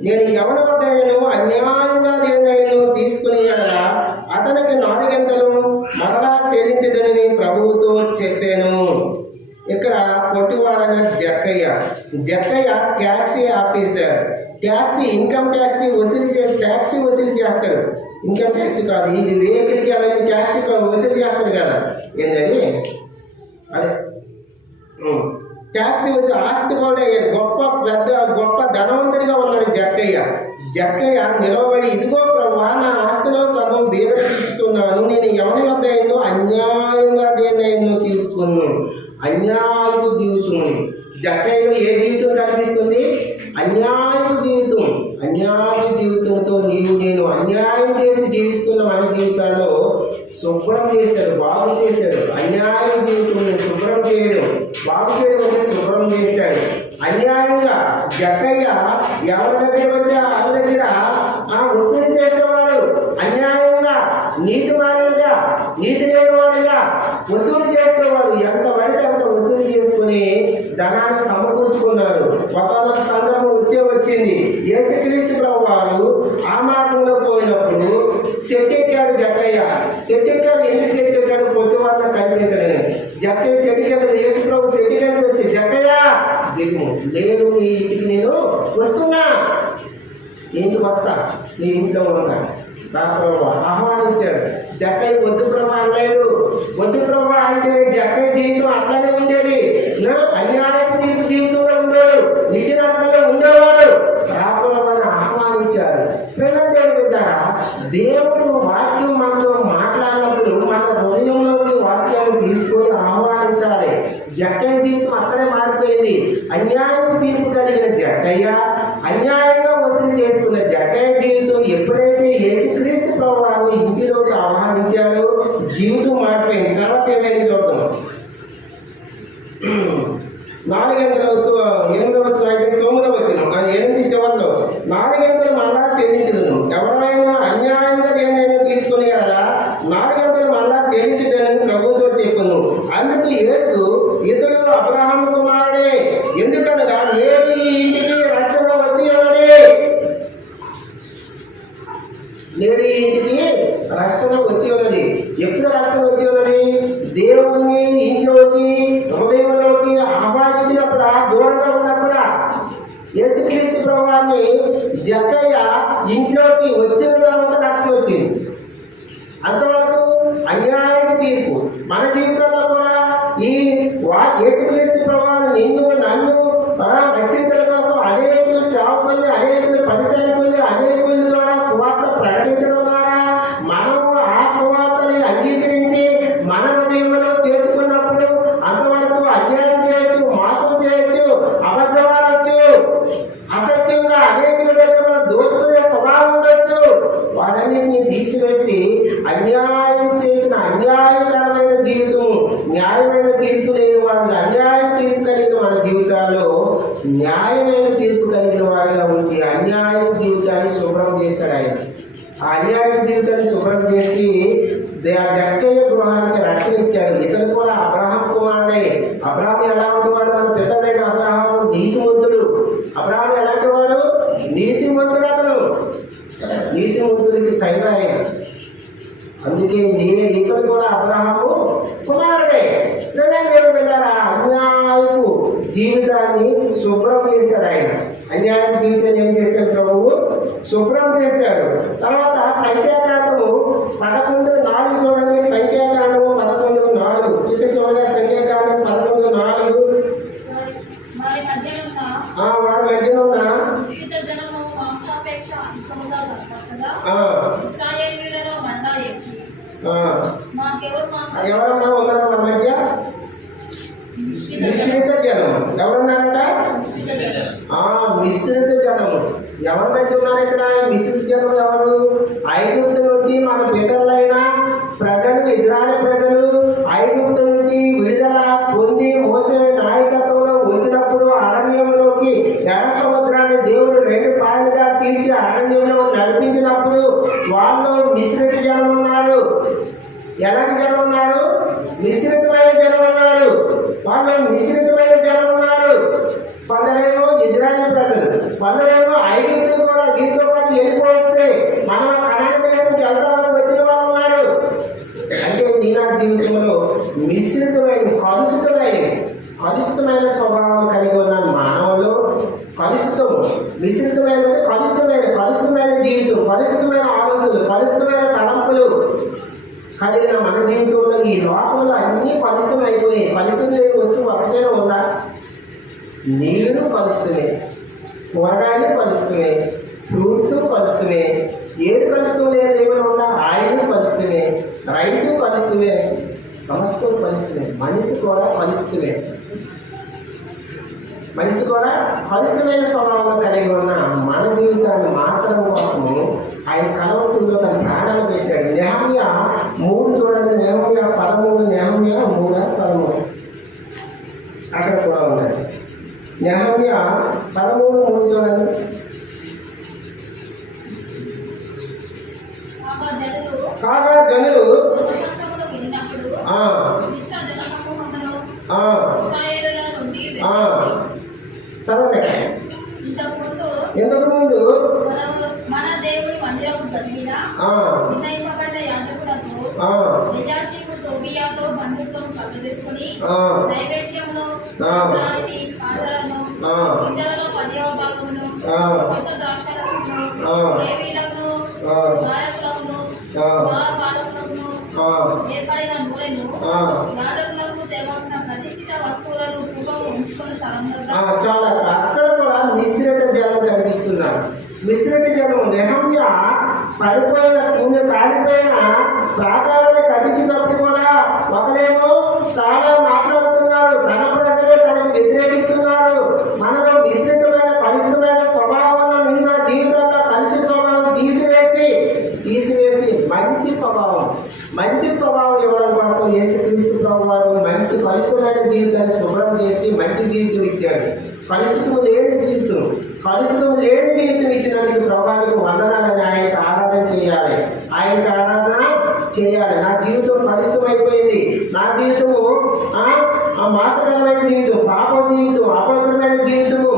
నేను ఎవరి వద్దైనను అన్యాయంగా దేన్నైనను తీసుకుని ఎడల అతనికి 4 గంటలు మరలా చెల్లించదనని ప్రభువుతో చెప్పాను. ఇక్కడ పొట్టివాడైన జక్కయ్య ట్యాక్సీ ఆఫీసర్. ఇన్కమ్ ట్యాక్సీ వసూలు చేస్తాడు. ఇన్కమ్ ట్యాక్సీ కాదు, ఇది వెహికల్కి అవన్నీ ట్యాక్సీ వసూలు చేస్తాడు కదా. ఏంటది? అదే ట్యాక్సీ వచ్చి ఆస్తి కూడా గొప్ప ధనవంతుడిగా ఉన్నాడు జక్కయ్య నిలవబడి, ఇదిగో ప్రభువా, నా ఆస్తిలో సగం బీదలకు ఇస్తున్నాను. నేను ఎవరి వద్ద అయిందో అన్యాయంగా దేన్నైనా తీసుకున్నాను. అన్యాయపు జీవితం. జక్కయ్యలో ఏ జీవితం కనిపిస్తుంది? అన్యాయపు జీవితంతో నేను అన్యాయం చేసి జీవిస్తున్న మన జీవితాల్లో శుభ్రం చేశాడు, బాగు చేశాడు. అన్యాయం జీవితాన్ని శుభ్రం చేయడం, బాగు చేయడం అంటే శుభ్రం చేశాడు. అన్యాయంగా జక్కయ్య ఎవరి దగ్గర పడితే వాళ్ళ దగ్గర వసూలు చేసేవాడు. అన్యాయంగా నీతి లేనివాడుగా వసూలు చేసేవాడు. ఎంత పడితే అంత వసూలు చేసుకుని ధనాన్ని సమకూర్చుకున్నాడు. ఒక సందర్భం వచ్చింది. యేసుక్రీస్తు ప్రభువారు ఆ మార్గంలో పోయినప్పుడు చెట్టెక్కాడు జక్కయ్య. ఎందుకు చెట్టెక్కాడు? పొట్టి వాళ్ళ కనిపించడని. జక్కయ్య చెట్టుకెళ్ళి యేసు ప్రభు చెట్టుకెళ్ళి వస్తే, జక్కయ్య దిగుము, లేదు నీ ఇంటికి నేను వస్తున్నా, ఇంటికి వస్తా, నీ ఇంట్లో ఉన్నా రా ప్రభు ఆహ్వానించాడు. జక్కయ్య వద్దు ప్రభు అనలేదు. వద్దు ప్రభు అంటే జక్కయ్య జీవితం అట్లానే ఉండేది. అన్యాయపు జీవితంలో ఉండేవాడు, నిజాత్మలో ఉండేవాడు. రా ప్రభు అని ఆహ్వానించాడు. దేవుడి ద్వారా దేవుడు వాక్యం మనతో మాట్లాడినప్పుడు మన హృదయంలోకి వాక్యాన్ని తీసుకొని ఆహ్వానించాలి. జక్కయ్య జీవితం అక్కడే మారిపోయింది. అన్యాయపు తీర్పు కలిగిన జక్కయ్య, అన్యాయంగా వసూలు చేసుకున్న జక్కయ్య జీవితం ఎప్పుడైతే యేసుక్రీస్తు ప్రభువును ఇంటిలోకి ఆహ్వానించాడో జీవితం మారిపోయింది. తర్వాత ఏమైంది చూద్దాం. 8 చివరిలో 4 గంటలు మళ్ళా చెల్లించదును. ఎవరైనా అన్యాయంగా దేనైనా తీసుకుని కదా 4 గంటలు మళ్ళా చెల్లించదని ప్రభుతో చెప్పును. అందుకు యేసు, ఇతడు అబ్రహాము కుమారుడే, ఎందుకనగా నేను ఈ ఇంటికి రక్షణ వచ్చి ఉన్నది. ఎప్పుడు రక్షణ వచ్చి ఉన్నది? దేవుని ఇంట్లోకి హృదయంలోకి ఆహ్వానించినప్పుడా, దూరంగా ఉన్నప్పుడా? యేసుక్రీస్తు ప్రభువాన్ని జక్కయ్య ఇంట్లోకి వచ్చిన తర్వాత రక్షణ వచ్చింది. అంతవరకు అన్యాయపు తీర్పు. మన జీవితంలో కూడా ఈ యేసుక్రీస్తు ప్రభువాన్ని నిన్ను నన్ను రక్షించడం కోసం అనేకులు సేవకులు, అనేకులు పరిశీలకులు, అనేకుల ద్వారా సువార్త ప్రకటించడం ద్వారా మనము ఆ సువార్తని అంగీకరించి మన హృదయంలో చేర్చుకున్నప్పుడు అంతవరకు అన్యాయం చేయొచ్చు, మోసం చేయొచ్చు, అబద్ధమాడవచ్చు, అసత్యంగా అనేకుల దగ్గర మనం దోచుకునే స్వభావం ఉండొచ్చు. వాటన్నిటిని తీసివేసి అన్యాయం చేసిన అన్యాయకరమైన జీవితం, న్యాయమైన తీర్పు లేని వారిని అన్యాయం తీర్పు కలిగిన మన జీవితాల్లో న్యాయమైన తీర్పు కలిగిన వారిగా ఉంచి అన్యాయం జీవితాన్ని శుభ్రం చేశాడు ఆయన. ఆ అన్యాయం జీవితాన్ని శుభ్రం చేసి జక్కయ్య గృహానికి రక్షణ ఇచ్చాడు. ఇతను కూడా అబ్రహాం కుమారుడే. అబ్రహాం ఎలా ఉండేవాడు? మన పితలైన అబ్రహాము నీతిమంతుడు. అబ్రహాం ఎలాంటి వాడు? నీతిమంతుడు. అతను నీతిమంతుడికి తండ్రి ఆయన. అందుకే ఇతను కూడా అబ్రహాము కుమారుడే. దేవుడు వెళ్ళారా? అన్యాయపు జీవితాన్ని శుభ్రం చేశాడు ఆయన. అన్యాయం జీవితాన్ని ఏం చేశాడు? ప్రభువు శుభ్రం చేశాడు. తర్వాత సంఖ్యాకాండము 11:4 చూడండి. సంఖ్యాకాండము 11:4 చివరిగా సంఖ్యాకాండం 11:4 వాడు మధ్యన ఉన్న ఎవరన్నా ఉన్నారు మన మధ్య? మిశ్రిత జనం. ఎవరున్నారట? మిశ్రిత జనము. ఎవరి మధ్య ఉన్నారు ఇక్కడ? మిశ్రిత జనం ఎవరు? ఐగుప్తు నుంచి మన పితరులైన ప్రజలు, ఇజ్రాయెల్ ప్రజలు ఐగుప్తు నుంచి విడుదల పొంది మోసే నాయకత్వంలో వచ్చినప్పుడు అరణ్యంలోకి ఎర్ర సముద్రాన్ని దేవుడు 2 పాయలుగా తీర్చి అరణ్యంలో నడిపించినప్పుడు వాళ్ళు మిశ్రిత జనం ఉన్నారు. వాళ్ళు మిశ్రితమైన జనం ఉన్నారు. కొందరేమో ఇజ్రాయేల్ ప్రజలు, కొందరేమో ఐగుప్తులు కూడా వీరితో పాటు వెళ్ళిపోతే మనం కనాను దేశానికి వెళ్తామని వచ్చిన వాళ్ళు ఉన్నారు. అంటే నీనా జీవితంలో మిశ్రితమైన కలుషితమైన స్వభావం కలిగి ఉన్న మానవులు, కలుషితమైన జీవితం, కలుషితమైన ఆలోచనలు, కలుషితమైన తలంపులు కలిగిన మన జీవితంలో ఈ లోకంలో అన్నీ కలుషితం అయిపోయాయి. కలుషితం లేని వస్తువు ఒకటే ఉందా? నీళ్లు కలుస్తున్నాయి, కూరగాయలు కలుస్తున్నాయి, ఫ్రూట్స్ కలుస్తున్నాయి. ఏది కలుస్తూ లేదు ఏమైనా ఉందా? ఆయిల్ కలుస్తున్నాయి, రైస్ కలుస్తున్నాయి, సమస్తం కలుస్తున్నాయి. మనిషి కూడా కలుషితమైన స్వభావం కలిగి ఉన్న మన జీవితాన్ని మార్చడం కోసము ఆయన కలవసంలో తన ప్రాణాలు పెట్టాడు. నెహమ్యా 3 చూడండి, నెహమ్యా 13, నెహమ్యా 3:13 అక్కడ కూడా ఉన్నాయి. నెహమ్యా 13:3 చూడండి. కాగా జనులు చదవండి. ఇంతకు ముందు మన దేవుని మందిరము గదిగిన నిర్ణయింపబడ్డ యాజకులకు నిజాషీకు తోబియాతో బంధుత్వం కలుగజేసుకుని నైవేద్యమును పాత్రలను గింజలలో 10వ భాగమును కొత్త ద్రాక్షరసమును లేవీయులను గాయకులను పాలకులను ఏర్పడిన నూనెను యాజకులకు తేవాల్సిన ప్రతిష్ఠిత వస్తువులను పూర్వము ఉంచుకుని స్థలంగా చాలా అక్కడ కూడా మిశ్రిత జనం కనిపిస్తున్నారు. మిశ్రిత జనం నెహమ్యా పడిపోయిన కాలిపోయిన ప్రాకారాన్ని కట్టించినప్పుడు కూడా ఒకరేమో చాలా మాట్లాడుతున్నారు, తన ప్రజలే తనకు వ్యతిరేకిస్తున్నారు. మనలో మిశ్రితమైన కలుషితమైన స్వభావం నా జీవితంలో కలిసి స్వభావం తీసివేసి మంచి స్వభావం ఇవ్వడం కోసం యేసుక్రీస్తు ప్రభువారు మంచి కలుషితమైన జీవితాన్ని శుభ్రం చేసి మంచి జీవితం ఇచ్చాడు. కలుషితం లేని జీవితం ఇచ్చినందుకు ప్రభువానికి వందనాలని ఆయనకు ఆరాధన చేయాలి. నా జీవితం కలుషితం అయిపోయింది, నా జీవితము మాసకరమైన జీవితం, అపవిత్రమైన జీవితము,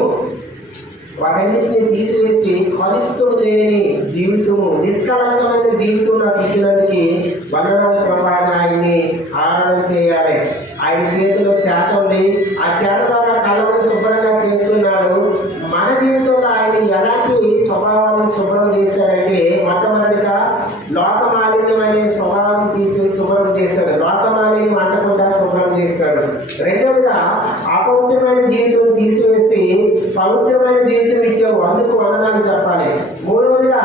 వాటన్నిటిని తీసివేసి కలుషితం లేని జీవితము, నిష్కలంకమైన జీవితం నాకు ఇచ్చినందుకు వందనాలు ప్రభావం ఆయన్ని ఆరాధన చేయాలి. ఆయన చేతిలో చేత ఉంది, ఆ చేత ద్వారా కళ్ళను శుభ్రంగా చేసుకున్నాడు. మన జీవితంలో ఆయన ఎలాంటి స్వభావాన్ని శుభ్రం చేశాడంటే, మొట్టమొదటిగా లోకమాలిన్యం అనే స్వభావాన్ని తీసివేసి శుభ్రం చేశాడు. లోకమాలిన్యం అంటకుండా శుభ్రం చేశాడు. రెండవదిగా అపవిత్రమైన జీవితం తీసివేసి పవిత్రమైన జీవితం ఇచ్చావు, అందుకు వందనాలు చెప్పాలి. మూడవదిగా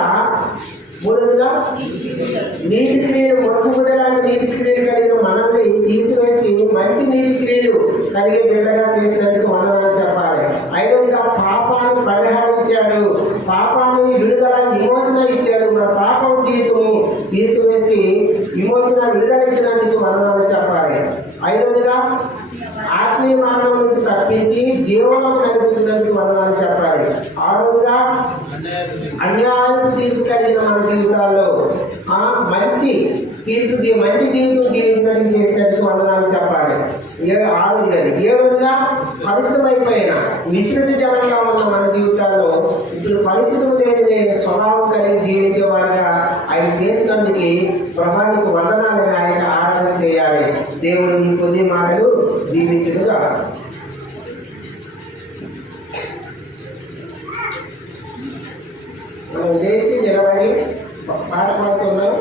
నీతి క్రియలు, మొక్కుబిడ్డలాంటి నీతి క్రియలు కలిగిన మనల్ని తీసివేసి మంచి నీతి క్రియలు కలిగే బిడ్డగా చేసినందుకు వందనాలు చెప్పాలి. ఐదవదిగా పాపాన్ని పరిహారించాడు, పాపాన్ని విడుదల విమోచన ఇచ్చాడు. మన పాపం జీవితము తీసివేసి విడుదల ఇచ్చినందుకు వందనాలు చెప్పాలి. ఐదవదిగా ఆత్మీయ మరణం నుంచి తప్పించి జీవనం నడిపించినందుకు వందనాలు చెప్పాలి. ఆరోజుగా అన్యాయం తీర్పు కలిగిన మన జీవితాల్లో మంచి జీవితం జీవించినట్టు చేసినట్టుగా వందనాలు చెప్పాలి. ఏడుగా కలుషితమైపోయిన మిశ్రిత జనంగా ఉన్న మన జీవితాల్లో ఇప్పుడు కలుషితం లేని స్వభావం కలిగి జీవించే వారిగా ఆయన చేసినందుకు ప్రభానికి వందనాలని ఆయన ఆరాధన చేయాలి. దేవుడు ఈ కొన్ని మాటలు దీవించుడుగా. మనం లేచి నిలబడి పాట పాడుతున్నాం.